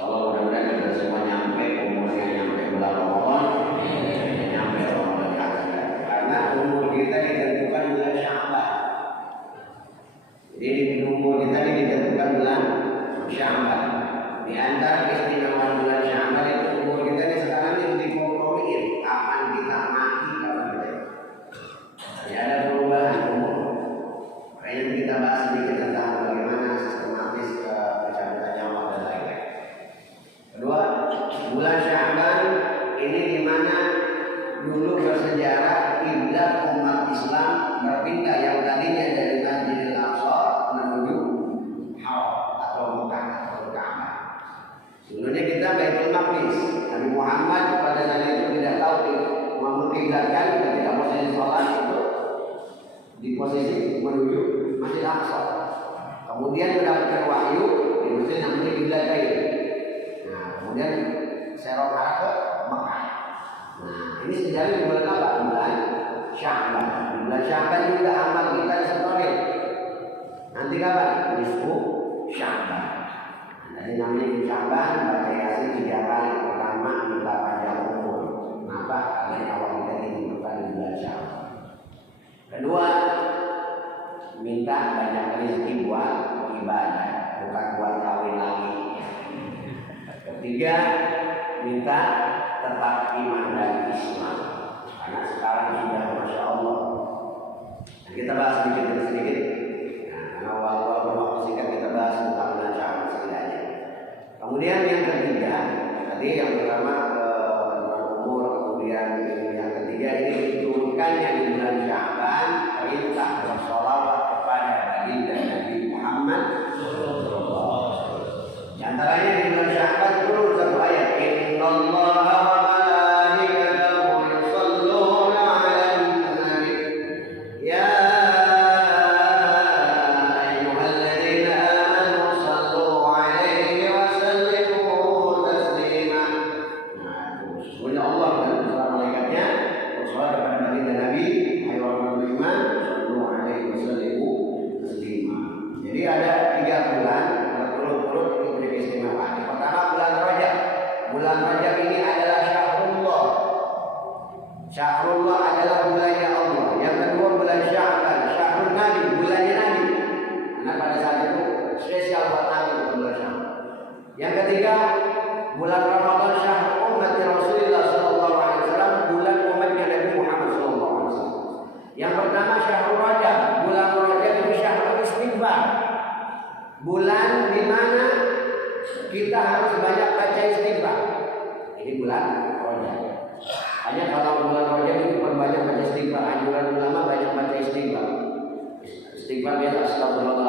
Motor ditarik dia, astagfirullah.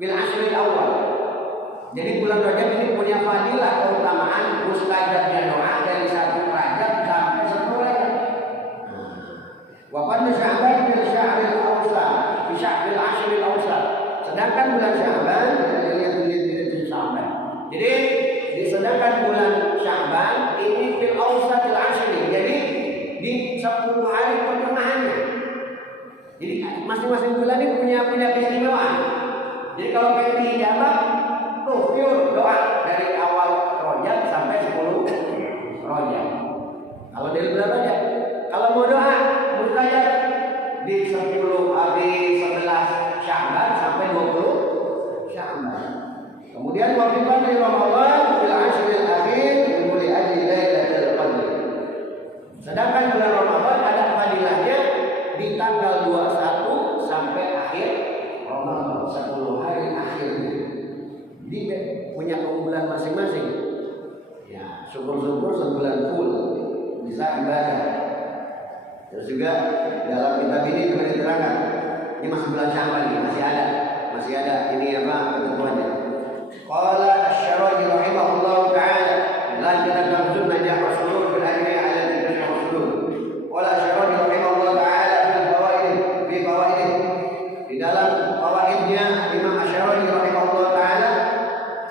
bil ashril awal. Jadi bulan Rajab ini punya fadilah keutamaan mustajabnya doa dari 1 Rajab sampai 10 Rajab. Wa qad Sya'ban bil syahril awsat, bi syahril ashril awsat. Sedangkan bulan Sya'ban lihat di Sya'ban. Jadi sedangkan bulan Sya'ban ini fil awsatil ashri. Jadi di 10 hari pertengahannya. Jadi masing-masing bulan ini punya keistimewaan. Jadi kalau pengen diijabah tuh pure doa dari awal Rajab sampai 10 Rajab. Kalau dari bulan Rajab, kalau mau doa mustajab di 10 habis 11 Sya'ban sampai 20 Sya'ban. Kemudian waktu di Ramadan bil ashril akhir mulai ajli lailatul qadr. Sedangkan bulan Ramadan ada fadilahnya di tanggal 21 sampai akhir Ramadan, 10 hari akhirnya. Jadi punya keunggulan masing-masing. Ya, syukur-syukur sebulan full bisa ibadah. Terus juga dalam kitab ini juga diterangkan. Ini masih bulan Sya'ban nih, masih ada ini apa ketentuannya. Qala Asy-Syara'i rahimahullahu ta'ala lan kita sunnah jahra surur fil ajri ala tilka surur. Qala Asy-Syara'i rahimahullahu ta'ala fi fawaid di dalam fawaidnya Imam Asy-Syara'i rahimahullahu ta'ala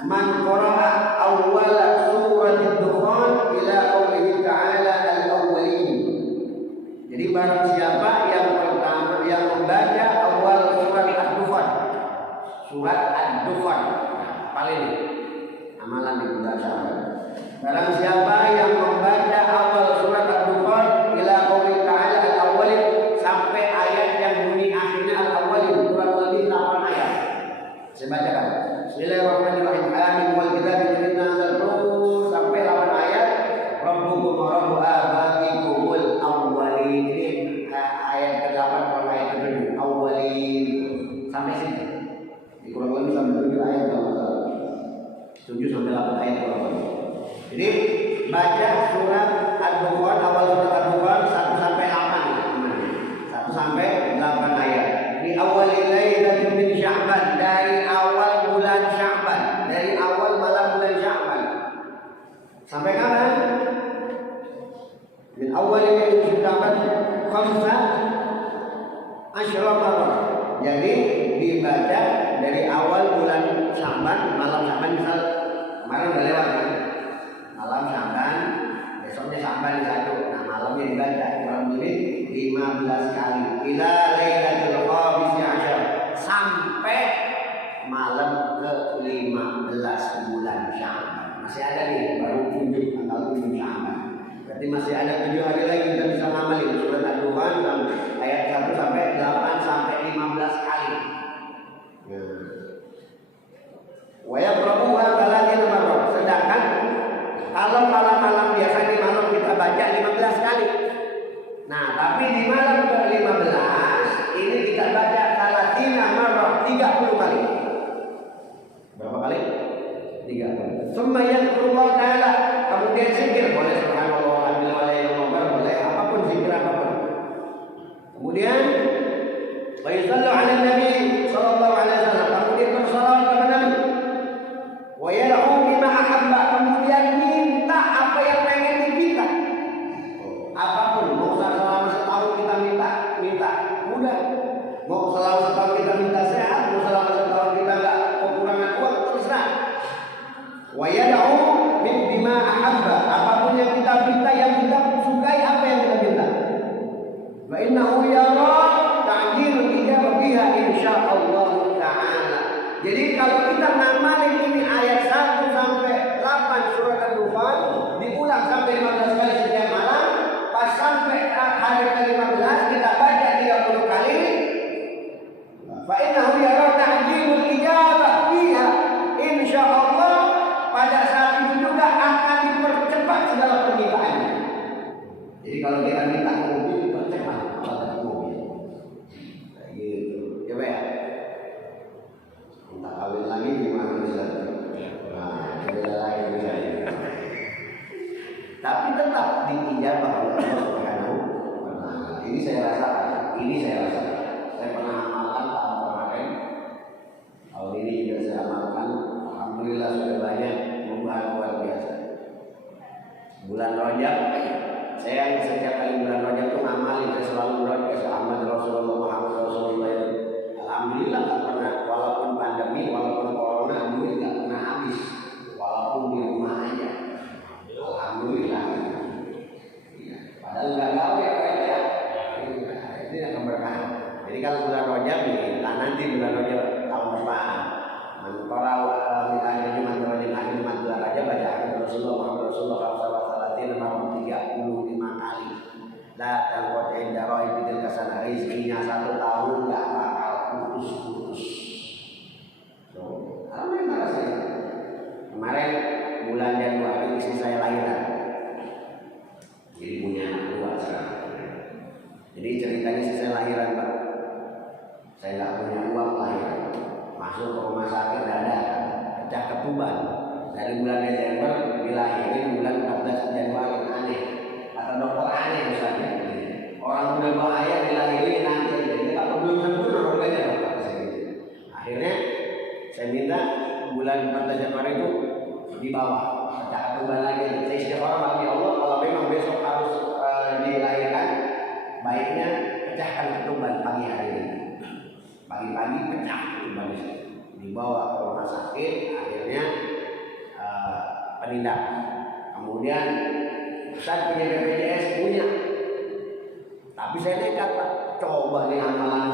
man qara'a awwala surat ad-dukhan ila qoulihi ta'ala al-awwalin. Jadi barang siapa yang pertama yang membaca awal surat ad-dukhan, surat ad-dukhan paling amalan di bulan Sya'ban. Barang siapa yang membaca awal surat ad-dukhan ila qoulihi ta'ala al-awwalin sampai ayat yang bunyi akhirnya al-awwalin, kurang lebih 8 ayat. Saya bacakan. Bismillahirrahmanirrahim. Amin wal kitabi inna anzalnahu sampai 8 ayat. Rabbukum wa rabbu abaikumul awwalin. Ayat ke-8 kalau ayat ke-7 awwalin sampai sini. Kurang lebih sampai 7 ayat kalau masalah. 7 sampai 8 ayat kurang lebih. Jadi baca surat ad-dukhan, awal surat ad-dukhan 1 sampai 8. 1 sampai 8 ayat. Di awal lailatul min Sya'ban, dari awal bulan Sya'ban, dari awal malam bulan Sya'ban. Sampai kapan? Min awal lailatul Sya'ban khamsa asyara. Jadi dibaca dari awal bulan Sya'ban, malam Sya'ban misal kemarin udah lewat kan? Malam Sya'ban, besoknya Sya'ban 1. Nah, malamnya dibaca kurang lebih 15 kali. Ila lailatul khamisi asyar, sampai malam ke-15 bulan Sya'ban. Masih ada nih, baru 7 tanggal 7 Sya'ban. Berarti masih ada 7 hari lagi kita bisa ngamalin surat ad-dukhan ayat 1 sampai 8 sampai 15 kali. Wa yaqra'uha balaghil marrah. Sedangkan kalau malam-malam biasanya malam kita baca 15 kali. Nah, tapi di malam ke-15 ini kita baca 30 marrah, 30 kali. Berapa kali? 3 kali. Summa yadhkurullah ta'ala, kemudian zikir, boleh subhanallah walhamdulillah la ilaha illallah, boleh apapun, zikir apapun. Kemudian wa yusallu 'ala nabi sallallahu alaihi wasallam, kemudian bersalawat kepada Nabi. Wa yad'u bima ahabba, kemudian minta apa yang pengen diminta. Apapun, mau selama setahun kita minta, mudah. Mau selama setahun kita minta sehat, mau selama setahun kita enggak kekurangan uang, terserah. Wa yad'u bima ahabba, apapun yang kita minta, yang kita sukai, apa yang kita minta. Wa innahu yara ta'jilul ijabah biha insyaallah ta'ala. Jadi kalau kita ngamalin ini ayat 1 sampai 8 surat ad-dukhan, diulang sampai 15 kali setiap malam, pas sampai hari ke-15 kita baca 30 kali. Fa innahu yara ta'jilul ijabah biha insyaallah, pada saat itu juga akan dipercepat segala permintaannya. Jadi kalau kita minta mobil, dipercepat pada mobil. Kayak gitu. Ya, Pak ya? Minta kawin lagi gimana bisa bulan Rajab ini, nanti bulan Rajab tahun depan. Kalau akhir Jumat bulan Rajab baca Rasulullah SAW 35 kali. Datang kota Indaroi bidil kesana rizkinya 1 tahun nggak bakal putus. So, alhamdulillah saya. Kemarin bulan Januari istri saya lahiran. Jadi punya anak 2 sekarang. Jadi ceritanya istri saya lahiran Pak. Saya nggak punya uang lahiran. Masuk ke rumah sakit dada, pecah ketuban. Dari bulan Desember dilahirin bulan 14 Januari, aneh. Kata dokter aneh misalnya. Orang udah bahaya dilahirin nanti, jadi kalau belum sembuh orangnya dokter. Akhirnya saya minta bulan 14 Januari itu dibawa, pecah ketuban lagi. Saya istighfar bagi Allah kalau memang besok harus dilahirkan, baiknya pecahkan ketuban pagi hari ini. Pagi-pagi pecah ketuban dibawa ke rumah sakit, akhirnya penindak. Kemudian Ustaz punya BPJS punya, tapi saya nekat Pak. Coba nih amalan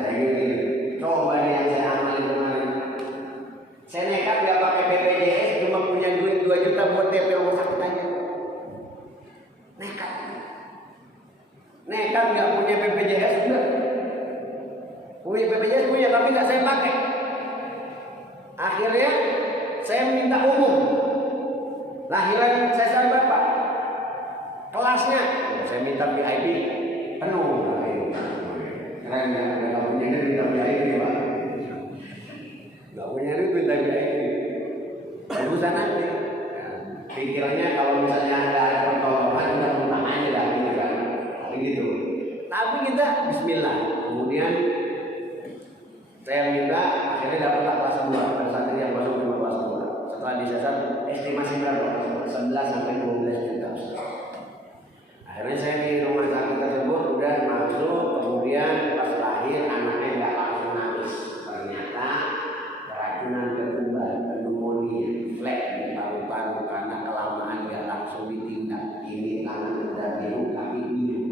saya gini. Coba nih yang saya amalin kemarin. Saya nekat nggak pakai BPJS, cuma punya duit 2 juta buat DP rumah sakit aja. Nekat nggak punya BPJS juga. Punya BPJS punya, tapi nggak saya pakai. Akhirnya saya minta umum. Lahiran saya Bapak. Kelasnya saya minta VIP penuh. Keren ya, nggak punya duit minta VIP Pak. Nggak punya duit minta VIP. Urusan aja. Pikirannya kalau misalnya ada pertolongan udah utang aja dah gitu kan. Gitu. Tapi kita Bismillah. Kemudian saya minta akhirnya dapat kelas 2 pada saat itu yang masuk ke kelas 2. Setelah disasar estimasi berapa? 11 sampai 12 juta. Akhirnya saya di rumah sakit tersebut udah masuk, kemudian pas lahir anaknya nggak langsung nangis. Ternyata keracunan ketuban, pneumonia, flek di paru-paru karena kelamaan nggak langsung ditindak. Ini tangan udah biru, kaki biru.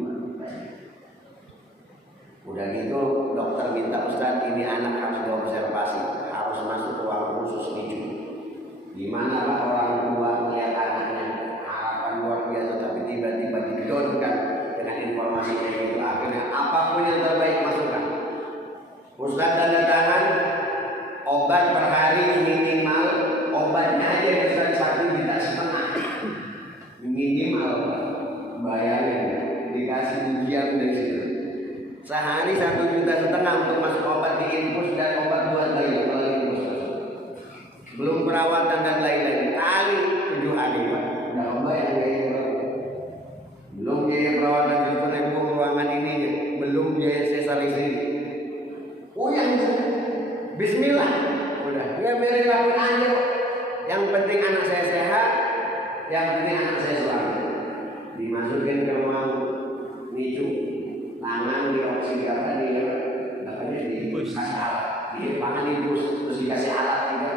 Udah gitu dokter minta Ustaz ini anak harus diobservasi, harus masuk ruang khusus nicu. Gimana Pak orang tua melihat anaknya harapan luar biasa, tapi tiba-tiba didonkan dengan informasi yang itu. Akhirnya apapun yang terbaik masukkan. Ustaz tanda tangan obat per hari minimal, obatnya aja bisa 1,5 juta minimal. Bayangin dikasih ujian dari situ. Sehari 1,5 juta untuk masuk obat di infus dan obat buat bayi kalau infus. Belum perawatan dan lain-lain. Kali 7 hari Pak. Udah bayar biaya. Belum biaya perawatan di penembung ruangan ini, belum biaya sesalis ini. Oh yang itu. Bismillah. Udah. Nggak biarin lakuin aja. Yang penting anak saya sehat. Yang penting anak saya selamat. Dimasukin ke ruang nicu. Tangan dioksigenkan di kasar, di tangan dibus, terus dikasih alat juga,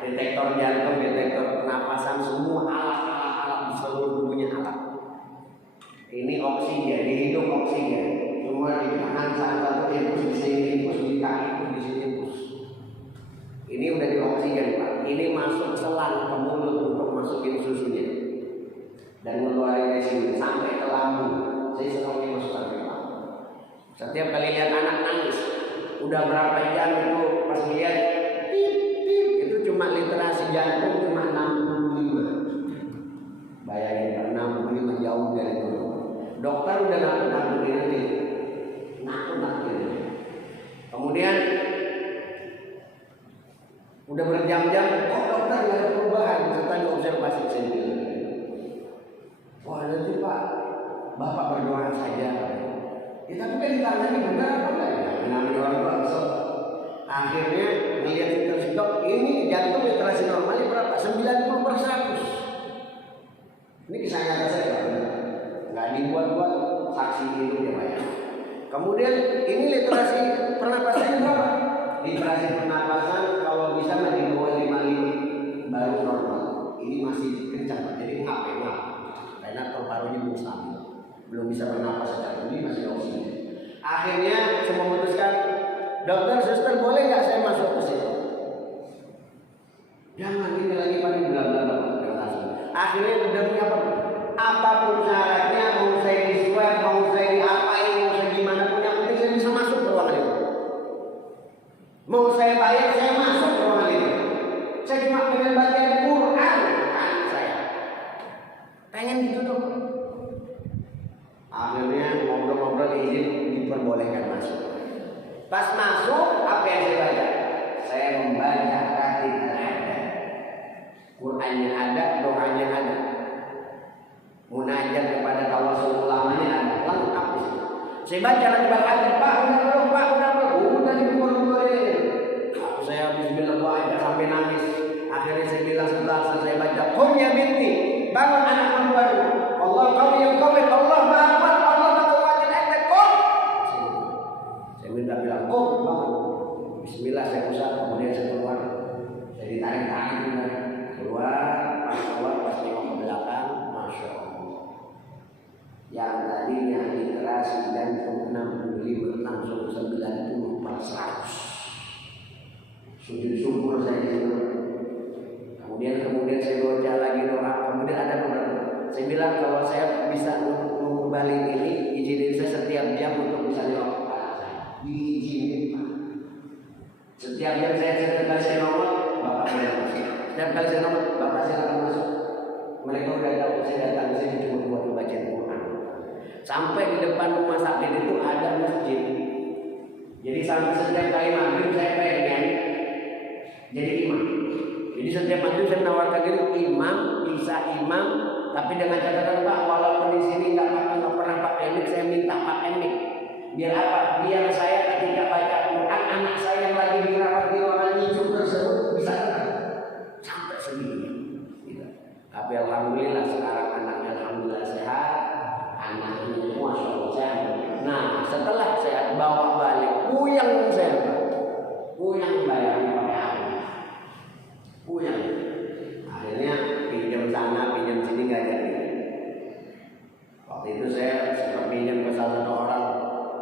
detektor jantung, detektor pernapasan, semua alat di seluruh tubuhnya alat. Ini oksigen, di hidung oksigen, semua di tangan satu infus, di sini infus, di kaki di sini infus. Ini udah di oksigen Pak. Ini masuk selang ke mulut untuk masukin susunya dan mengeluarkan sini sampai ke lambung. Saya selalu masukkan ke lambung. Setiap kali lihat anak nangis, udah berapa jam itu pas lihat, itu cuma literasi jantung cuma 65. Bayangin 65 jauh dari itu. Dokter udah nakut-nakutin nanti, nakut-nakutin. Kemudian udah berjam-jam, kok dokter nggak ada perubahan? Serta diobservasi sendiri. Wah nanti Pak, Bapak berdoa saja. Ya tapi kan ditanya benar apa enggak ya? Namanya orang tua kesel. Akhirnya melihat literasi dok, ini jantung literasi normalnya berapa? 90/100. Ini kisah nyata saya, nggak dibuat-buat, saksi hidup ya Pak ya. Kemudian ini literasi pernapasannya berapa? Literasi pernapasan kalau bisa di bawah 55 baru normal. Ini masih kencang, jadi ngap-ngap karena paru-parunya belum stabil. Belum bisa bernapas secara ini masih oksigen. Akhirnya saya memutuskan dokter, suster, boleh nggak saya masuk ke situ? Jangan, ini lagi paling bla-bla-bla. Akhirnya demi apa? Apapun syaratnya, mau saya di swab, mau saya diapain, mau saya gimana pun, yang penting saya bisa masuk ke ruangan itu. Mau saya bayar, saya masuk ke ruangan itu. Saya cuma pengen baca Quran, kan saya. Pengen gitu dong. Akhirnya ngobrol-ngobrol izin diperbolehkan masuk. Pas masuk, apa yang saya baca? Saya membaca hadis ada. Qurannya ada, doanya ada. Munajat kepada tawasul ulamanya ada, lengkap di situ. Saya baca lagi hadis, Pak, udah belum, udah dibuka-buka. Saya bismillah baca sampai nangis. Akhirnya saya bilang setelah selesai baca, "Qum ya binti, bangun anak baru. Allah kau yang kawin, Allah Maha Kuat, Allah tak wajib ente qum." Saya minta bilang, "Qum, bangun." Bismillah saya usap, kemudian saya keluar. Saya ditarik-tarik keluar, pas tengok ke belakang, masya Allah. Yang tadinya literasi dan 65 langsung 90/100. Sujud syukur saya itu. Kemudian saya baca lagi doa. Kemudian ada beberapa. Saya bilang kalau saya bisa mengembali ini, izinin saya setiap jam untuk bisa nengok anak saya. Diizinin Pak. Setiap jam saya nongol, Bapak boleh masuk. Setiap kali saya nongol, Bapak saya akan masuk. Mereka udah tahu saya datang ke sini cuma buat membaca Quran. Sampai di depan rumah sakit itu ada masjid. Jadi sampai setiap kali maghrib saya pengen jadi imam. Jadi setiap maghrib saya menawarkan diri imam, bisa imam, tapi dengan catatan Pak, walaupun di sini nggak pernah pakai mic, saya minta pakai mic. Biar apa? Biar saya ketika baca Quran, anak saya yang lagi dirawat di ruangan hijau tersebut bisa dengar sampai segini. Gitu. Tapi alhamdulillah sekarang anaknya alhamdulillah sehat, anaknya masya Allah sehat. Nah setelah saya bawa balik, puyeng saya, puyeng bayarnya pakai apa? Puyeng. Akhirnya pinjam sana, pinjam sini nggak jadi. Waktu itu saya sempat pinjam ke salah satu orang.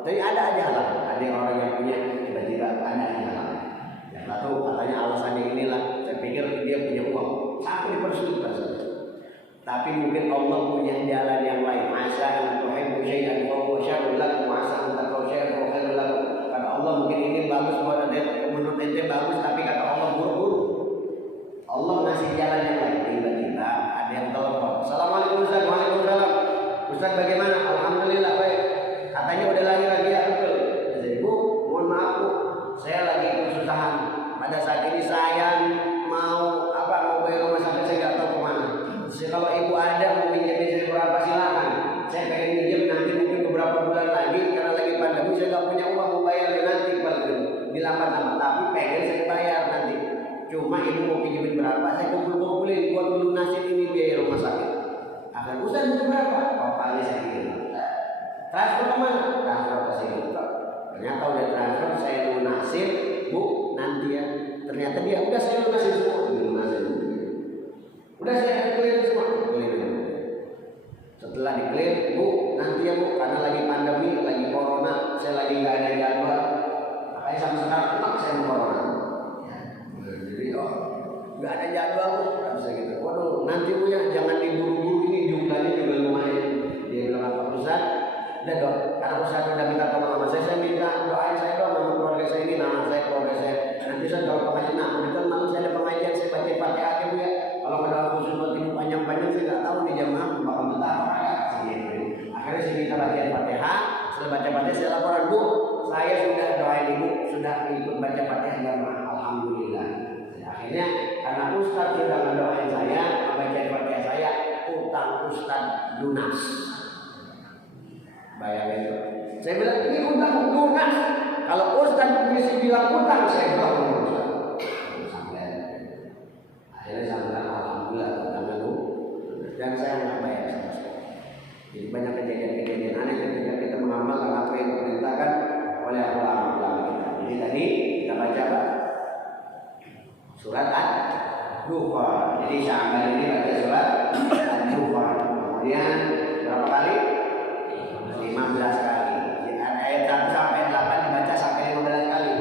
Tapi ada aja lah, ada orang yang punya tiba-tiba ada aja lah. Yang satu katanya alasannya inilah. Saya pikir dia punya uang, sampai dipersulit. Tapi mungkin Allah punya jalan yang lain. Asa an tuhibbu syai'an wa huwa syarrun lakum, asa an takrahu syai'an wa huwa khairun lakum. Kata Allah mungkin ini bagus buat ente, menurut ente bagus, tapi kata Allah buruk-buruk. Allah ngasih jalan yang lain. Tiba-tiba ada yang telepon. Assalamualaikum Ustaz. Waalaikumsalam. Ustaz bagaimana? Alhamdulillah baik. Katanya udah lahir lagi ya, betul. Jadi Bu, mohon maaf Bu, saya lagi kesusahan. Pada saat ini saya mau bayar rumah sakit, saya nggak tahu kemana. Kalau ibu ada mau pinjamin saya berapa silakan. Saya pengen pinjam nanti mungkin beberapa bulan lagi karena lagi pandemi saya nggak punya uang mau bayar nanti dilambat-lambat. Tapi pengen saya bayar nanti. Cuma ibu mau pinjamin berapa? Saya kumpulin buat lunasin ini biaya rumah sakit. Akan Ustaz itu berapa? Totalnya saya kirim. Transfer kemana? Transfer ke sini. Ternyata udah transfer, saya lunasin, Bu, nanti ya. Ternyata dia udah saya lunasin semua. Udah saya clear semua. Setelah di clear, Bu, nanti ya Bu, karena lagi pandemi, lagi corona, saya lagi nggak ada jadwal. Makanya sampai sekarang tetap saya mau corona. Jadi nggak ada jadwal Bu, nggak bisa gitu. Waduh, nanti Bu ya, jangan diburu-buru, ini jumlahnya juga lumayan. Dia bilang apa Ustaz? Udah dong, karena Ustaz udah minta tolong sama saya minta doain saya dong sama keluarga saya ini, nama saya, keluarga saya. Nanti saya kalau pengajian, kebetulan malam saya ada pengajian, saya baca Fatihah aja Bu ya. Kalau ada khusus buat ibu panjang-panjang, saya nggak tahu di jamaah bakal betapa ya. Akhirnya saya minta baca Fatihah, setelah baca Fatihah saya laporan Bu, saya sudah doain ibu, sudah ikut baca Fatihah jamaah, alhamdulillah. Akhirnya karena Ustaz sudah mendoain saya, membaca Fatihah saya, utang Ustaz lunas. Bayangin itu. Saya bilang ini utang lunas. Kalau Ustaz bisa bilang utang, saya bilang Ustaz. Akhirnya saya bilang alhamdulillah utang lu. Dan saya nggak bayar sama sekali. Jadi banyak kejadian-kejadian aneh ketika kita mengamalkan apa yang diperintahkan oleh ulama-ulama kita. Jadi tadi kita baca apa? Surat Ad-Dukhan. Jadi Sya'ban ini baca surat Ad-Dukhan. Kemudian berapa kali? 15 kali. Ayat 1 sampai 8 dibaca sampai 15 kali.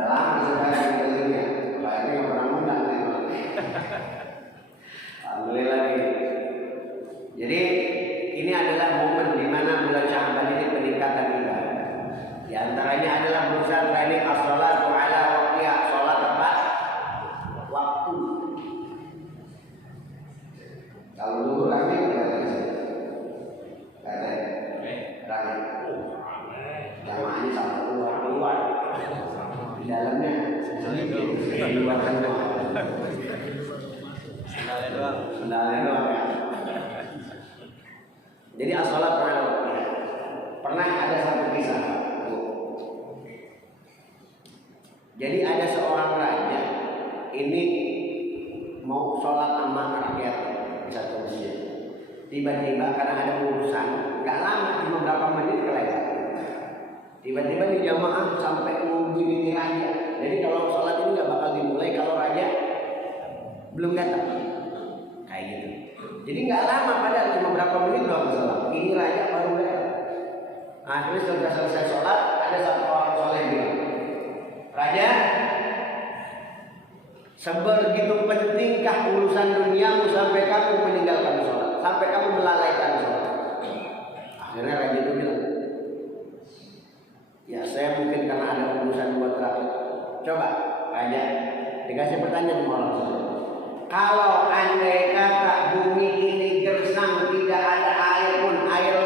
Udah lama sekarang dengernya. Kayaknya yang pernah undang nih. Alhamdulillah nih. Jadi ini adalah momen di mana bulan Sya'ban ini peningkatan ibadah. Di antaranya adalah berusaha training as-shalatu ala waqtiha, sholat tepat waktu. Kalau dulu rame rame, jamaahnya sama keluar di dalamnya luar semua. Sendalnya doang ya. Jadi as-shalat ala waqtiha. Pernah ada satu kisah. Jadi ada seorang raja ini mau sholat sama rakyat di satu masjid. Tiba-tiba karena ada urusan, nggak lama cuma berapa menit kelewat. Tiba-tiba di jamaah sampai nunggu ini raja. Jadi kalau sholat ini nggak bakal dimulai kalau raja belum datang. Kayak gitu. Jadi nggak lama padahal cuma berapa menit doang sholat. Ini raja baru datang. Akhirnya sudah selesai sholat, ada satu orang soleh bilang, Raja, sebegitu pentingkah urusan duniamu sampai kamu meninggalkan sholat, sampai kamu melalaikan sholat? Akhirnya raja itu bilang, ya saya mungkin karena ada urusan buat rakyat. Coba raja dikasih pertanyaan sama orang soleh. Kalau andai kata bumi ini gersang, tidak ada air pun, air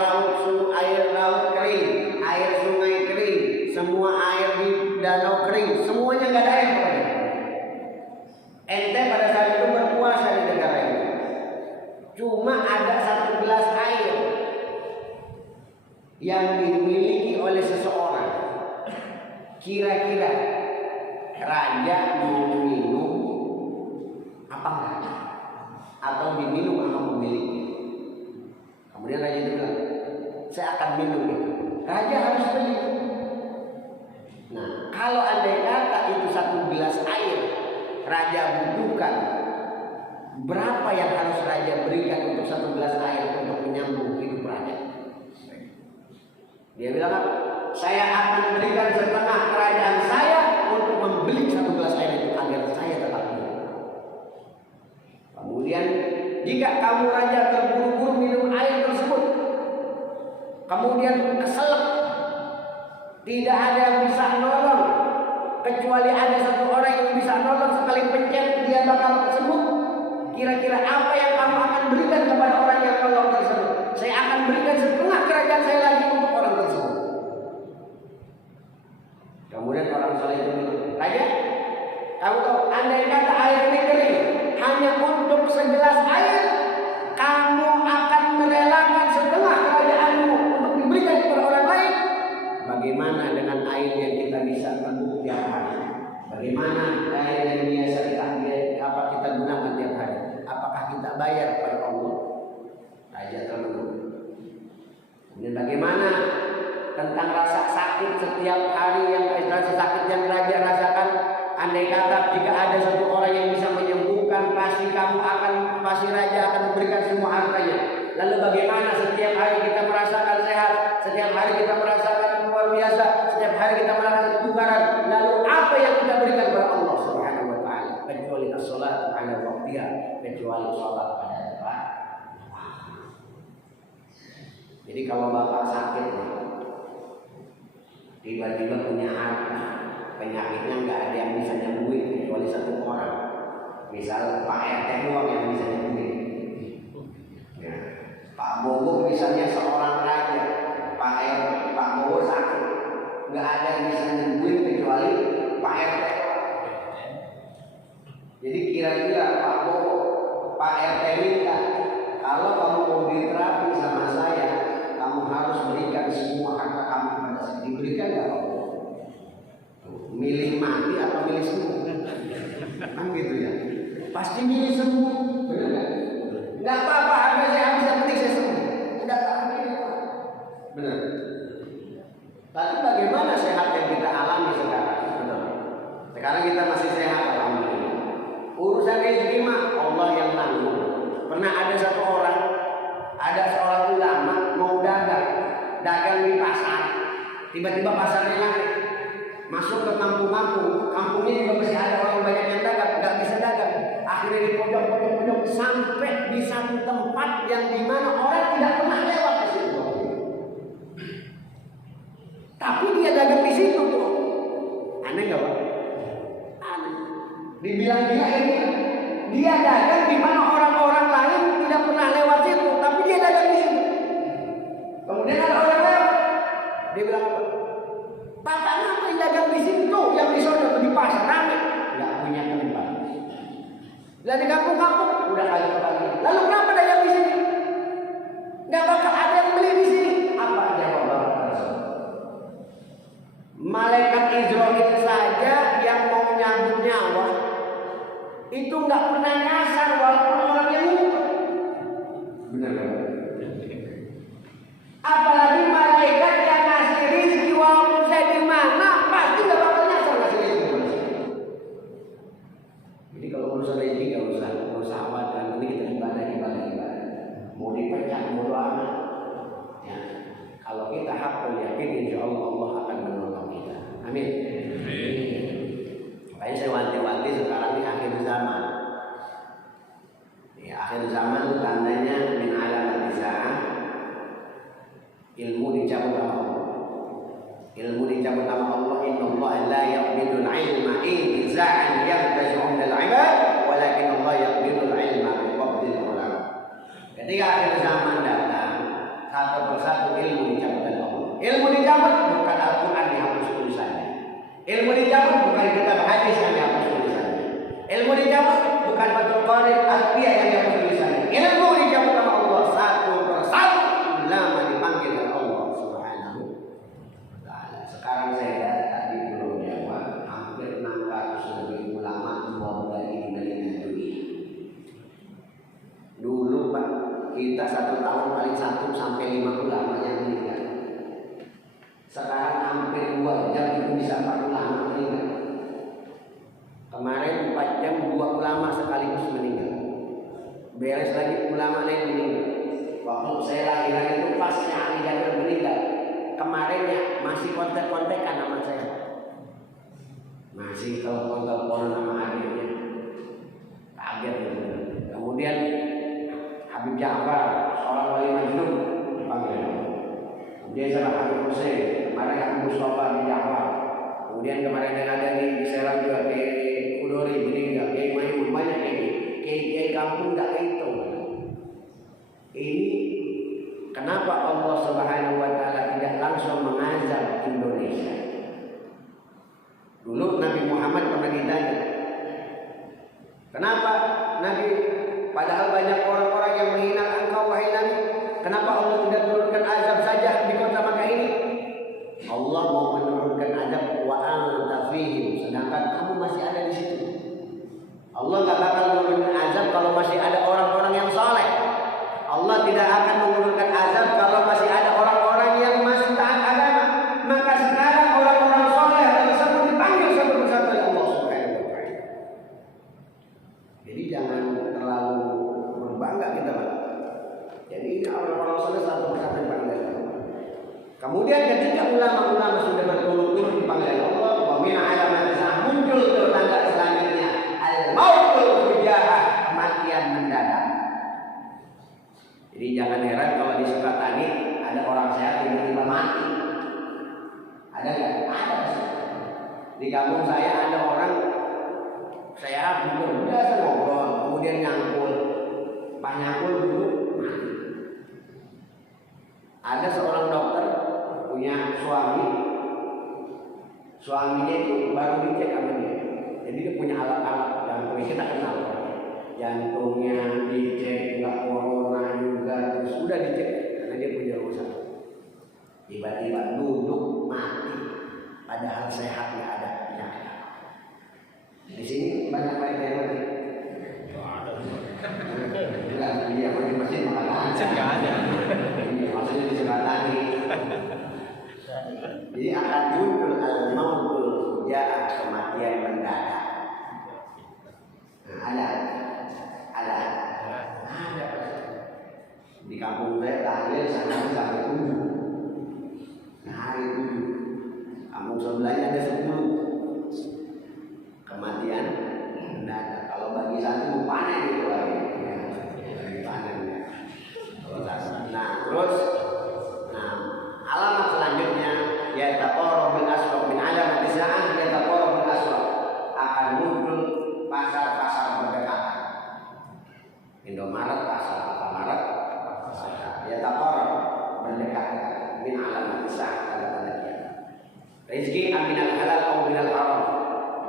laut kering, air sungai kering, semua air di danau kering, semuanya nggak ada air pada. Ente pada saat itu berpuasa di negara itu, cuma ada satu gelas air yang dimiliki oleh seseorang. Kira-kira raja mau minum apa enggak? Atau diminum sama pemiliknya? Kemudian raja itu bilang, saya akan minum itu. Raja harus beli. Nah, kalau andai kata itu satu gelas air raja butuhkan, berapa yang harus raja berikan untuk satu gelas air untuk menyambung hidup raja? Dia bilang apa? Saya akan berikan setengah kerajaan saya untuk membeli satu gelas air itu agar saya tetap hidup. Kemudian jika kamu raja terburu-buru minum air tersebut, kemudian keselak, tidak ada yang bisa nolong kecuali ada satu orang yang bisa nolong, sekali pencet dia bakal sembuh. Kira-kira apa yang kamu akan berikan kepada orang yang nolong tersebut? Saya akan berikan setengah kerajaan saya lagi untuk orang tersebut. Kemudian orang soleh itu bilang, Raja, kamu tahu andai kata air ini kering hanya untuk segelas air, kamu akan merelakan setengah kerajaanmu untuk diberikan kepada orang lain. Bagaimana dengan air yang kita bisa minum tiap hari? Bagaimana air yang biasa kita gunakan tiap hari? Apakah kita bayar kepada Allah? Raja termenung. Kemudian bagaimana tentang rasa sakit setiap hari yang rasa sakit yang raja rasakan? Andai kata jika ada satu orang yang bisa menyembuhkan, pasti raja akan memberikan semua hartanya. Lalu bagaimana setiap hari kita merasakan sehat, setiap hari kita merasakan luar biasa, setiap hari kita merasakan kebugaran. Lalu apa yang kita berikan kepada Allah Subhanahu wa taala? Kecuali as-shalat ala waqtiha, kecuali salat pada waktu. Jadi kalau bapak sakit, tiba-tiba punya harta, penyakitnya nggak ada yang bisa nyembuhin kecuali satu orang. Misal Pak RT doang yang bisa nyembuhin. Ya. Pak Bowo misalnya seorang raja, Pak Bowo sakit, nggak ada yang bisa nyembuhin kecuali Pak RT. Jadi kira-kira Pak Bowo, Pak RT minta, kalau kamu mau diterapi sama saya, kamu harus berikan semua harta kamu kepada saya. Diberikan nggak Pak Bowo? Milih mati atau milih sembuh? Kan gitu ya. Pasti milih sembuh, benar nggak? Nggak apa-apa, harga saya habis, yang penting saya sembuh. Tidak apa-apa, benar. Tapi bagaimana sehat yang kita alami sekarang? Betul. Sekarang kita masih sehat, alhamdulillah. Urusan rezeki mah Allah yang tanggung. Pernah ada seorang ulama mau dagang di pasar, tiba-tiba pasarnya naik. masuk ke kampung-kampung, kampungnya juga masih ada orang banyak yang dagang, nggak bisa dagang. Akhirnya di pojok-pojok sampai di satu tempat yang dimana orang tidak pernah lewat ke situ. Tapi dia dagang di situ tuh. Aneh nggak Pak? Aneh. Dibilang gila ini. Dia dagang di mana orang-orang lain tidak pernah lewat situ, tapi dia dagang di situ. Kemudian ada orang lewat, dia bilang apa? Pak, kenapa yang dagang di situ? Yang di sana di pasar ramai, nggak punya tempat. Lah di kampung-kampung udah kali. Lalu kenapa dagang di sini? Nggak bakal ada yang beli di sini. Apa jawaban tersebut? Malaikat Israil saja yang mau nyambut nyawa itu nggak pernah nyasar walaupun orang yang ngumpet. Benar kan? Apalagi malaikat yang ngasih rezeki walaupun saya di mana pasti nggak bakal nyasar ngasih rezeki. Jadi kalau urusan rezeki nggak usah khawatir. Nanti kita ibadah. Mau dipecah mau doa. Ya. Kalau kita hakul yakin insya Allah akan menolong kita. Amin. Makanya saya wanti-wanti sekarang ini akhir zaman. Ya, akhir zaman itu tandanya min alamat sa'ah. Ilmu dicabut sama Allah. Ilmu dicabut sama Allah. Innallaha la yaqbidul ilma intiza'an yantazi'u minal 'ibad, walakin Allah yaqbidul ilma biqabdil ulama. Ketika akhir zaman datang, satu persatu ilmu dicabut oleh Allah. Ilmu dicabut bukan Al-Quran dihapus tulisannya. Ilmu dicabut bukan kitab hadis yang dihapus tulisannya. Ilmu dicabut bukan Fathul Qadir Al-Fiyah yang dihapus tulisannya. Ilmu dicabut sama Allah satu persatu. Lama dipanggil oleh Allah Subhanahu wa Ta'ala. Sekarang saya lihat di Pulau Jawa hampir 600 lebih ulama dari dunia. Dulu Pak, kita 1 tahun paling 1 sampai 5 ulama yang meninggal. Sekarang hampir 2 jam itu bisa 4 ulama meninggal. Kemarin 4 jam 2 ulama sekaligus meninggal. Beres lagi ulama lain meninggal. Waktu saya lahiran itu pasnya Ali Jabir meninggal. Kemarinnya masih kontek-kontekan sama saya. Masih telepon-teleponan sama adiknya. Kaget gitu. Kemudian Habib Ja'far, seorang wali Majnun dipanggil. Kemudian sama Habib Hussein, kemarin Habib Mustafa bin Ja'far. Kemudian kemarin yang ada di Serang juga Kiai Kudori meninggal, Kiai Maimun, banyak Kiai kampung nggak itu. Ini kenapa Allah Subhanahu wa Ta'ala tidak langsung mengazab Indonesia? Dulu Nabi Muhammad pernah ditanya, kenapa Nabi, padahal banyak orang-orang yang menghina engkau wahai Nabi, kenapa Allah tidak turunkan azab saja di kota Makkah ini? Allah mau menurunkan azab wa anta fihim, sedangkan kamu masih ada di situ. Allah nggak bakal menurunkan azab kalau masih ada orang-orang yang saleh. Allah tidak akan menurunkan azab kalau masih ada orang-orang yang masih taat agama. Maka sekarang orang-orang saleh tersebut dipanggil satu persatu oleh Allah Subhanahu wa Ta'ala. Jadi jangan terlalu berbangga kita, Pak. Jadi ini orang-orang saleh satu persatu dipanggil. Kemudian ketika ulama-ulama sudah berturut-turut dipanggil oleh Allah, wa min alamat sa'ah, muncul ke tanda selanjutnya al-mautul fujaah, kematian mendadak. Jadi jangan heran kalau di Sukatani ada orang sehat tiba-tiba mati. Ada nggak? Ada. Di kampung saya ada orang sehat dulu biasa ngobrol, kemudian nyangkul, pas nyangkul dulu mati. Ada seorang dokter punya suaminya itu baru dicek sama dia. Jadi dia punya alat-alat jantungnya, kita kenal. Jantungnya dicek, nggak corona juga, terus sudah dicek karena dia punya usaha. Tiba-tiba duduk mati, padahal sehat nggak ada penyakit. Di sini banyak yang mati. Enggak, dia masih makan. Nggak ada. Maksudnya di Sukatani. Jadi akan muncul al-mautul fujaah, kematian mendadak. Ada. Di kampung saya tahlil sampai 7. Nah, hari 7. Kampung sebelahnya ada 10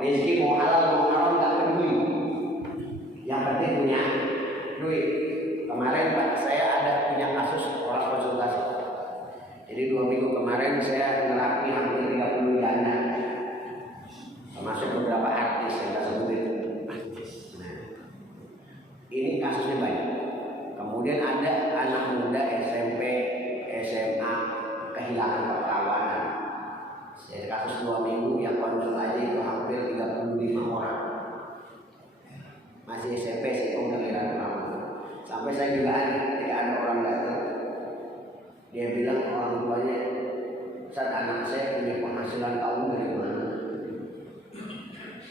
rezeki mau halal mau haram nggak peduli. Yang penting punya duit. Kemarin Pak, saya ada punya kasus orang konsultasi. Jadi 2 minggu kemarin saya nerapi hampir 30 janda, termasuk beberapa artis yang saya sebutin. Nah, ini kasusnya banyak. Kemudian ada anak muda SMP, SMA kehilangan keperawanan. Jadi kasus 2 minggu yang konsul aja itu hampir 35 orang. Masih SMP sih, udah kehilangan keperawanan. Sampai saya juga ada orang datang. Dia bilang orang tuanya, saat anak saya punya penghasilan tahun dari mana?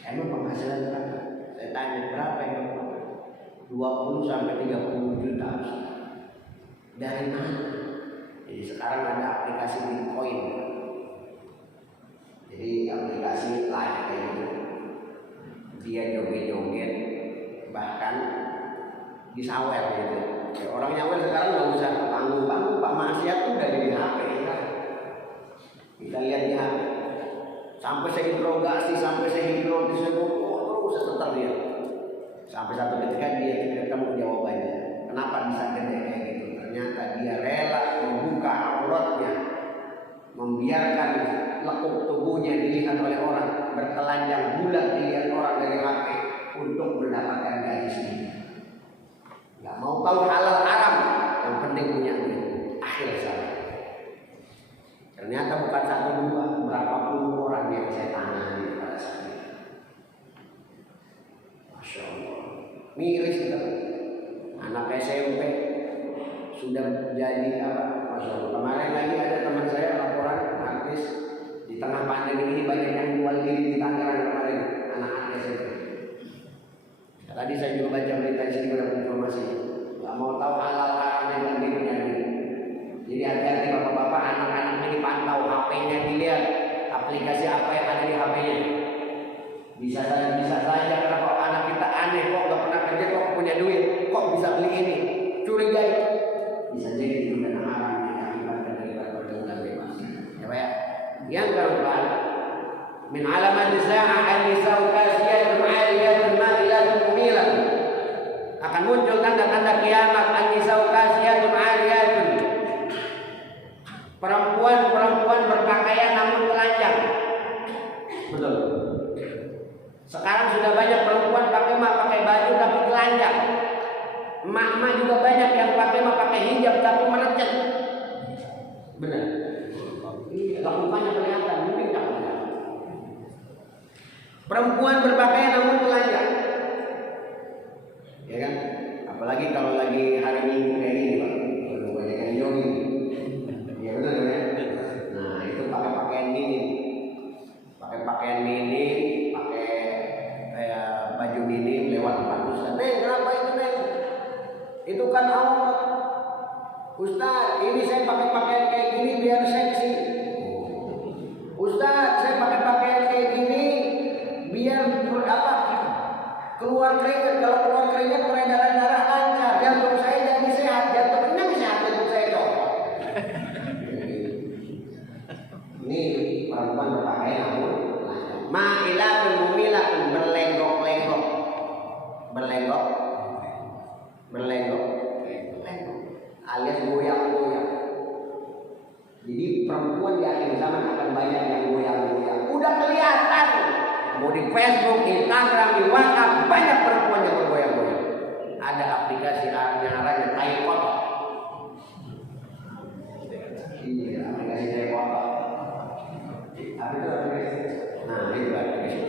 Emang penghasilan berapa? Saya tanya berapa ya? 20 sampai 30 juta. Dari mana? Jadi sekarang ada aplikasi Bitcoin. Jadi aplikasi live kayak gitu. Dia joget-joget, bahkan disawer gitu. Ya, orang nyawer sekarang nggak usah ke panggung-panggung, Pak, maksiat tuh udah di HP kan. Kita lihat di HP. Sampai saya interogasi, sampai saya hipnotis, terus setelah dia. Sampai satu ketika dia ketemu jawabannya. Kenapa bisa gede kayak gitu? Ternyata dia rela membuka auratnya, membiarkan lekuk tubuhnya dilihat oleh orang, bertelanjang bulat dilihat orang dari HP untuk mendapatkan gaji sendiri. Gak mau tahu halal haram, yang penting punya duit. Akhir saya. Ternyata bukan 1 2, berapa puluh orang yang saya tangani pada saat itu. Masya Allah, miris kita. Anak SMP sudah jadi apa? Masya Allah. Kemarin lagi ada teman saya laporan artis di tengah pandemi ini banyak yang jual diri di Tangerang kemarin, anak-anak SMP. Tadi saya juga baca berita di sini dapat informasi. Gak mau tahu halal haram yang penting punya duit. Jadi hati-hati bapak-bapak, anak-anak ini pantau HP-nya, dilihat aplikasi apa yang ada di HP-nya. Bisa saja kenapa anak kita aneh, kok gak pernah kerja, kok punya duit, kok bisa beli ini, curigai. Bisa jadi itu benar haram yang akibatkan dari pergaulan bebas. Ya Pak ya. Yang keempat, min alamat nisa'ah an-nisa'u kasiyatun 'aliyatun ma'ilatun mumilatun. Akan muncul tanda-tanda kiamat an-nisa'u kasiyatun 'aliyatun. Perempuan-perempuan berpakaian namun telanjang. Betul. Sekarang sudah banyak perempuan pakai baju tapi telanjang. Emak-emak juga banyak yang pakai hijab tapi melecet. Benar. Lakukannya kelihatan, mungkin tak benar. Perempuan berpakaian namun telanjang. Ya kan? Apalagi kalau lagi hari Minggu kayak ini, Pak. Banyak yang jogging. Ya benar ya. Nah, itu pakai pakaian minim. Pakai pakaian minim, pakai kayak baju minim lewat tempat ustaz. Kenapa itu, Neng? Itu kan aurat. Ustaz, ini saya pakai pakaian kayak gini biar seksi. Ustaz, saya pakai pakaian kayak gini biar keluar keringat. Kalau keluar keringat peredaran darah lancar, jantung saya jadi sehat, jantungnya sehat, jantung saya copot. Ini perempuan berpakaian namun ma'ilatun mumilatun, berlenggok-lenggok, alias goyang-goyang. Jadi perempuan di akhir zaman akan banyak yang goyang-goyang. Udah kelihatan. Mau di Facebook, Instagram, di WhatsApp, banyak perempuan yang bergoyang-goyang. Ada aplikasi namanya tai kotor. Iya, aplikasi tai kotor. Nah, itu aplikasi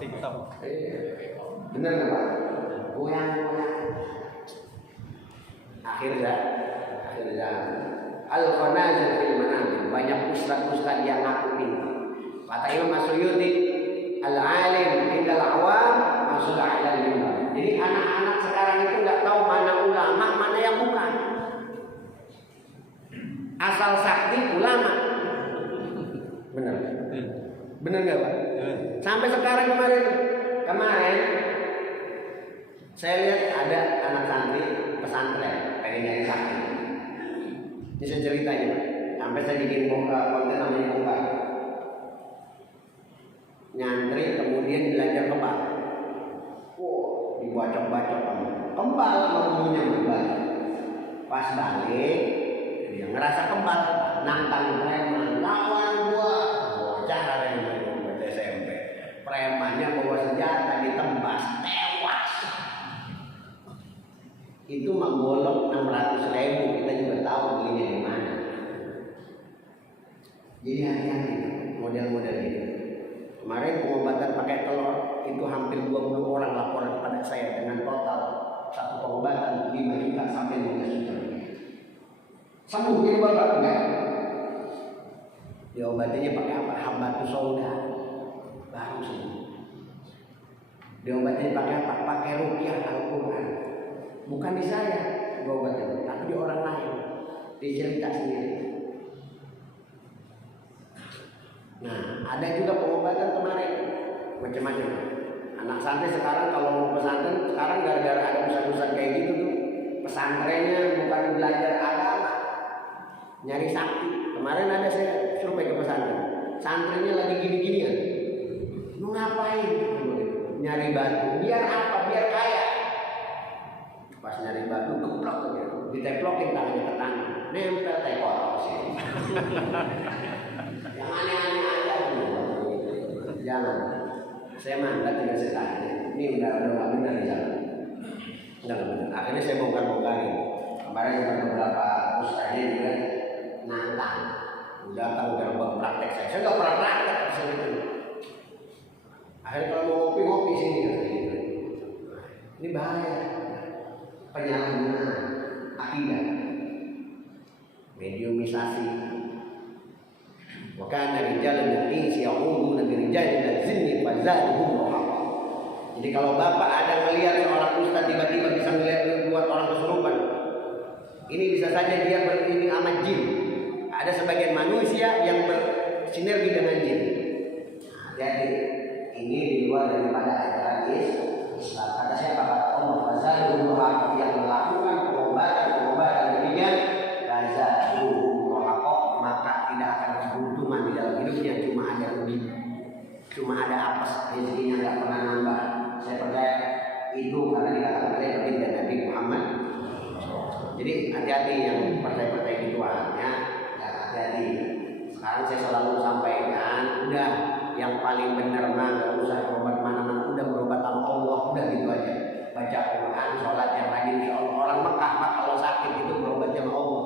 TikTok. Bener nggak Pak? Goyang-goyang. Akhirnya al-khanazir fil manam, banyak ustaz-ustaz yang ngaku pintar. Kata Imam Asyuyuti, al-alim indal awam masul a'lal minbar. Jadi anak-anak sekarang itu nggak tahu mana ulama, mana yang bukan. Asal sakti ulama. Bener nggak Pak? Sampai sekarang kemarin saya lihat ada anak santri pesantren pengen nyari sakti. Ini saya ceritanya Pak. Sampai saya bikin konten namanya bongkar. Nyantri kemudian kemudian belajar kembang. Dibaca-baca kembal ilmunya berbaca. Pas balik dia ngerasa kembal, nantang preman, lawan gua. Bocah yang baca SMP. Premannya bawa senjata ditembas, tewas. Itu menggolok 600.000, kita juga tahu belinya di mana. Jadi hati-hati model-model ini. Kemarin pengobatan pakai telur itu hampir 20 orang laporan kepada saya dengan total satu pengobatan 5 juta sampai 15 juta. Sembuh dia bapak enggak? Diobatinya pakai apa? Habbatus sauda. Baru sembuh. Diobatinya pakai apa? Pakai ruqyah Al-Quran. Bukan di saya diobatin, tapi di orang lain. Dicerita sendiri. Nah, ada juga pengobatan kemarin macam-macam. Anak santri sekarang kalau mau pesantren, sekarang gara-gara ada ustaz-ustaz kayak gitu tuh, pesantrennya bukan belajar agama, nyari sakti. Kemarin ada saya survei ke pesantren, santrinya lagi gini-gini kan, mau ngapain? Nyari batu, biar apa? Biar kaya. Pas nyari batu, geplok aja, diteplokin tangannya ke tangan, nempel tekor sih. Yang aneh-aneh aja jangan. Saya mantap tidak setan. Ini udah nggak benar di sana. Udah nggak benar. Akhirnya saya bongkar-bongkarin. Kemarin ada beberapa ustaznya juga nantang. Datang gerbang praktek saya. Saya nggak pernah praktek di sini. Akhirnya kalau mau ngopi sini gitu. Ini bahaya. Penyalahgunaan akidah, mediumisasi. Wakana rijalun minal insi ya'uduna birijalin minal jinni fazaduhum rahaqa. Jadi kalau bapak ada melihat seorang ustaz tiba-tiba bisa melihat buat orang kesurupan, ini bisa saja dia berini sama jin. Ada sebagian manusia yang bersinergi dengan jin. Jadi ini di luar daripada ajaran Islam. Kata siapa? Kata Allah, fazaduhum rahaqa, yang melakukan pengobatan demikian fazaduhum rahaqa, maka tidak akan keuntungan di dalam hidupnya, cuma ada rugi, cuma ada apes, rezekinya nggak pernah nambah. Saya percaya itu karena dikatakan oleh baginda Nabi Muhammad. Jadi hati-hati yang percaya-percaya gituan ya, hati-hati. Sekarang saya selalu sampaikan, udah yang paling benar mah nggak usah berobat mana-mana, udah berobat sama Allah, udah gitu aja. Baca Quran, sholat yang rajin, insya Allah. Orang Mekah mah kalau sakit itu berobatnya sama Allah.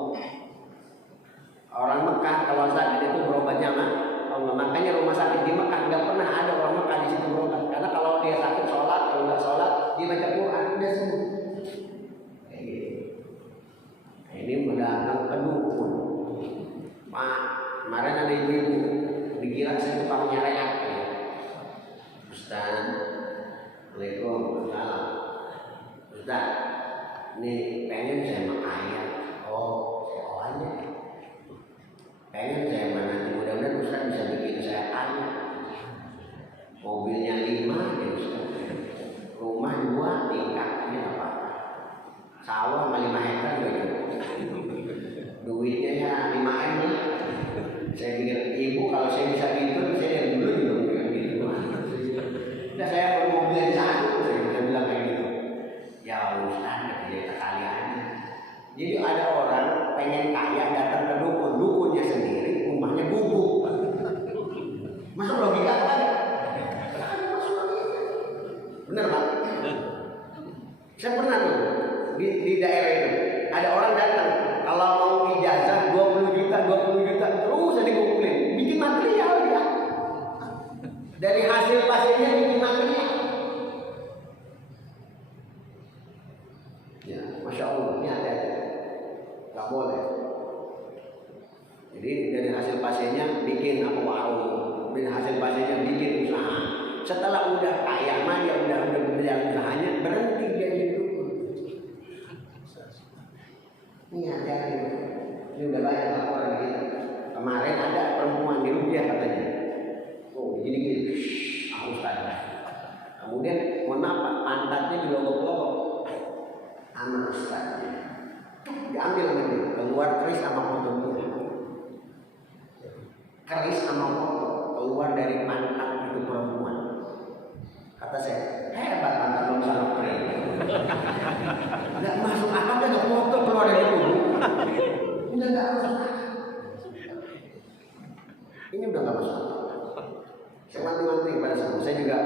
Orang Mekah kalau sakit itu berobatnya sama Allah. Makanya rumah sakit di Mekah nggak pernah ada orang Mekah di situ berobat. Karena kalau dia sakit sholat, kalau nggak sholat, dia baca Quran udah sembuh. Kayak gitu. Nah, ini mendatang ke dukun. Pak, kemarin ada ibu-ibu dikira saya tukang nyareat. Ustaz, Assalamualaikum, Ustaz, ini pengen saya makaya. Oh, sekolahnya. Pengen saya nanti mudah-mudahan Ustaz bisa bikin saya kaya. Mobilnya 5 ya Ustaz. Rumah 2 tingkatnya apa-apa. Sawah 5 hektar gitu. Duitnya ya 5M lah. Saya pikir ibu kalau saya bisa gitu, saya dari dulu juga bilang gitu. Nah, saya bermobil satu, saya bilang kayak gitu. Ya Ustaz, ya sekali aja. Jadi ada orang pengen kaya datang ke dukun, dukunnya sendiri rumahnya gubuk. Masuk logika apa ya? Masuk logika. Bener Pak? Saya pernah tuh di daerah itu ada orang datang kalau mau ijazah 20 juta terus jadi kumpulin, bikin material ya. Dari hasil pasiennya bikin material. Ya, masya Allah, ini ada. Gak boleh. Jadi dari hasil pasiennya bikin apa warung, dari hasil pasiennya bikin usaha. Setelah udah kaya mah dia udah berjalan usahanya, berhenti dia gitu. Ini hati-hati. Ini udah banyak laporan gitu. Kemarin ada perempuan di Rupiah katanya. Oh, gini-gini. Aku tanya. Kemudian mohon maaf Pak, pantatnya dilogok-logok. Anak ustaznya. Diambil lagi, keluar keris sama fotonya. Keris sama foto keluar dari pantat itu perempuan. saya juga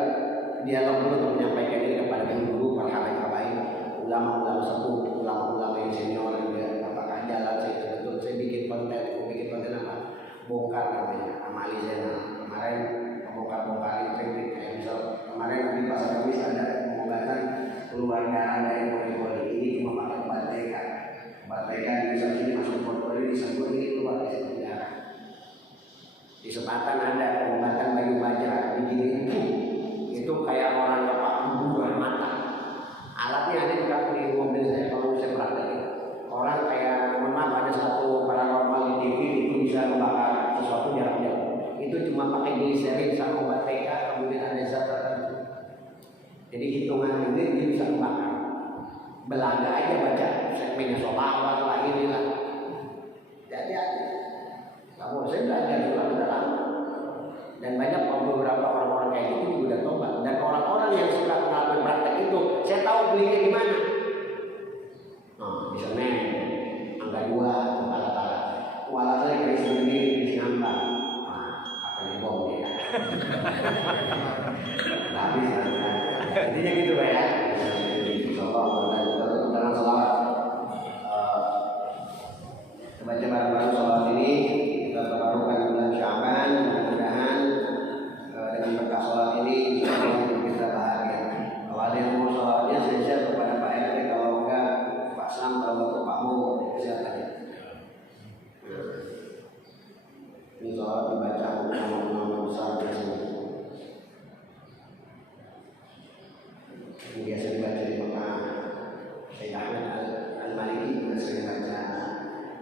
dialog dulu untuk menyampaikan ini kepada guru, para habaib, ulama-ulama sepuh, ulama-ulama yang senior juga. Apakah jalan saya itu betul? Saya bikin konten apa? Bongkar namanya, amali Zainal. Kemarin membongkar kayak misal kemarin di pasar Kamis ada pengobatan keluarga Anda yang boleh ini cuma pakai bateka bisa sini masuk botol ini disebut ini keluar dari darah. Di sepatan ada pengobatan bayu baja begini itu kayak orang lepak buah mata. Alatnya ada di kaki mobil saya kalau saya praktekin. Orang kayak ada satu paranormal di TV itu bisa membakar sesuatu jarak-jauh. Itu cuma pakai gliserin sama obat TK kemudian ada zat tertentu. Jadi hitungan ini dia bisa membakar. Belanda aja baca segmennya sholawat lah inilah. Jadi kamu saya belajar juga sudah lama. Dan banyak beberapa orang-orang kayak gitu juga udah tobat. Dan orang-orang yang suka melakukan praktek itu, saya tahu belinya di mana. Misalnya angka 2 kepala-kepala. Walau saya kayak sendiri di Sinambang. Apa nih bom ya? Habis kan? Intinya gitu ya. Insyaallah kita tutup dengan selawat. Baca bareng-bareng selawat ini kita tabarukkan bulan Sya'ban. Mudah-mudahan dengan berkah selawat ini insyaallah kita bahagia. Kalau ada yang mau selawatnya saya share kepada Pak RT, kalau enggak Pak Sam, kalau Pak Mu silakan. Ini selawat dibaca nama besar biasanya. Ini biasa dibaca di Mekah. Sayyid Ahmad Al-Maliki juga sering baca.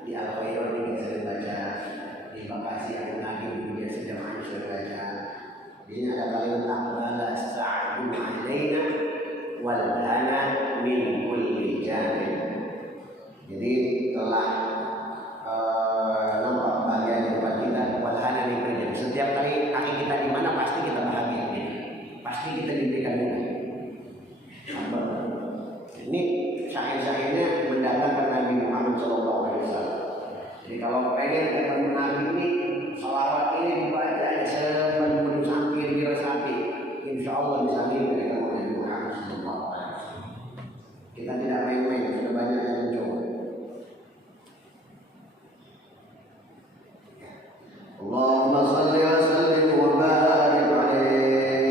Di Al-Khairul juga sering baca. Di Bekasi Al-Nabi juga sering baca. Di sini ada kalimat aqbala sa'adu alaina wal hana min kulli janib. Jadi telah nampak bahagia di depan kita wal hana min kulli janib. Setiap kali kaki kita di mana pasti kita bahagia. Pasti kita diberikan mudah. Ini syair-syairnya mendatangkan Nabi Muhammad SAW. Jadi kalau pengen ketemu Nabi ini, salawat ini dibaca sepenuh sampai diresapi. Insya Allah bisa ketemu Nabi Muhammad SAW. Kita tidak main-main, sudah banyak yang mencoba. Allahumma salli wa sallim wa barik alaihi.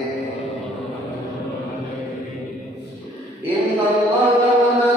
Inna Allah ma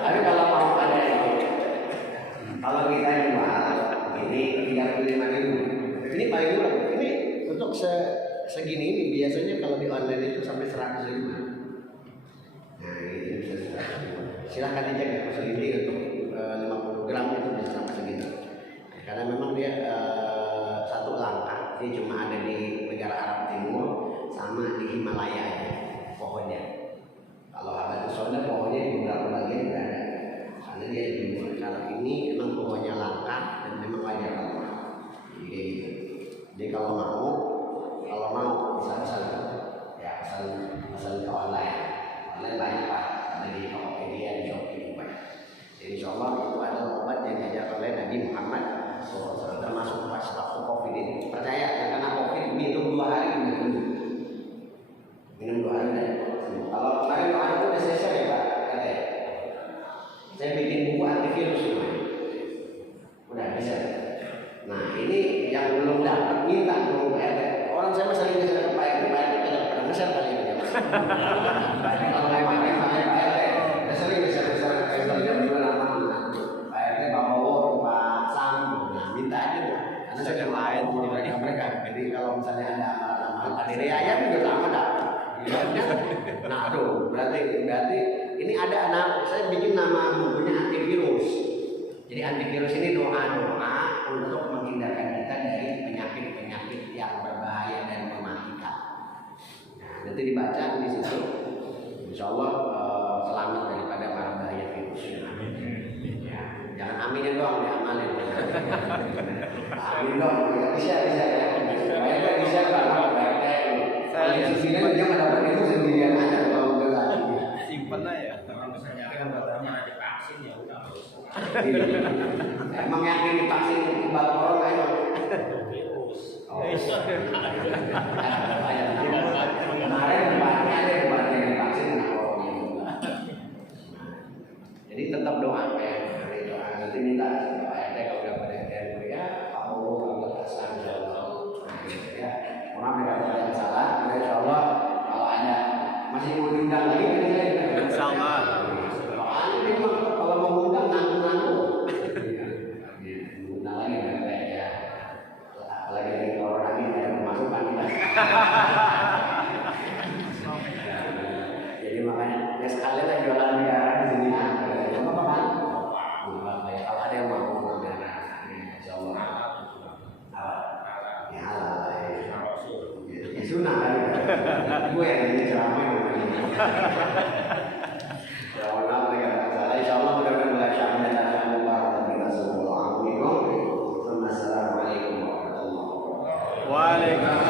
Tapi kalau mau ada itu, kalau kita jual ini 35.000, ini untuk segini ini biasanya kalau di online itu sampai 105. Nah ini bisa silahkan dicek ya segini untuk 50 gram itu bisa sampai segitu. Karena memang dia satu langkah, dia cuma ada di negara Arab Timur sama di Himalaya ya, pohonnya. Kalau habatus sauda pohonnya di beberapa bagian tidak ada. Karena dia di timur. Kalau ini memang pohonnya langka dan memang wajar kalau mahal. Jadi kalau mau bisa pesan ya pesan ke online. Online banyak Pak, ada di Tokopedia, di Shopee banyak. Jadi insya Allah itu adalah obat yang diajarkan oleh Nabi Muhammad SAW, termasuk pas waktu COVID ini. Percaya ya, karena COVID minum 2 hari udah sembuh. Minum 2 hari udah sembuh. Kalau kemarin doa itu udah selesai ya Pak, katanya. Saya bikin buku antivirus semuanya. Udah bisa. Nah ini yang belum dapat minta dulu Pak RT. Orang saya masih sering ke Pak RT tidak pernah ngeser kali ini. Kalau memang Pak RT, saya sering ngeser jam 2 lama. Pak RT, Pak Bowo, Pak Sam, nah minta aja tuh. Karena saya yang lain jadi mereka. Jadi kalau misalnya ada amalan-amalan, ada riayat juga sama dah. Nah tuh berarti ini ada saya bikin nama bukunya antivirus. Jadi antivirus ini doa-doa untuk menghindarkan kita dari penyakit-penyakit yang berbahaya dan mematikan. Nah, nanti dibaca di situ, insya Allah selamat daripada para bahaya virus. Ya, jangan aminnya doang, ya amalin. Amin dong, bisa ya. Bisa kalau saya sini dia mendapat itu sendirian aja kalau udah lagi. Simpen aja. Kalau misalnya kan katanya ada vaksin ya udah. Emang yakin divaksin kebal corona itu? Virus. Kemarin debatnya ada debatnya divaksin corona. Jadi tetap doa ya, doa nanti minta doa ya kalau udah pada ya Allah kalau asal ya orang tidak ada salah, insya Allah kalau ada masih mau diundang lagi kan Insya Allah. Kalau mau undang nanggung. Undang lagi kan ya. Apalagi dari corona ini ada pemasukan kita. Jadi makanya ya sekalian lah jualan negara di sini. Apa kan? Kalau ada yang mau negara, insya Allah. Ya Allah. Ya sunnah kan. Gue yang ini ceramah. Ya Allah, insya Allah mudah-mudahan Assalamualaikum warahmatullahi wabarakatuh. Waalaikumsalam.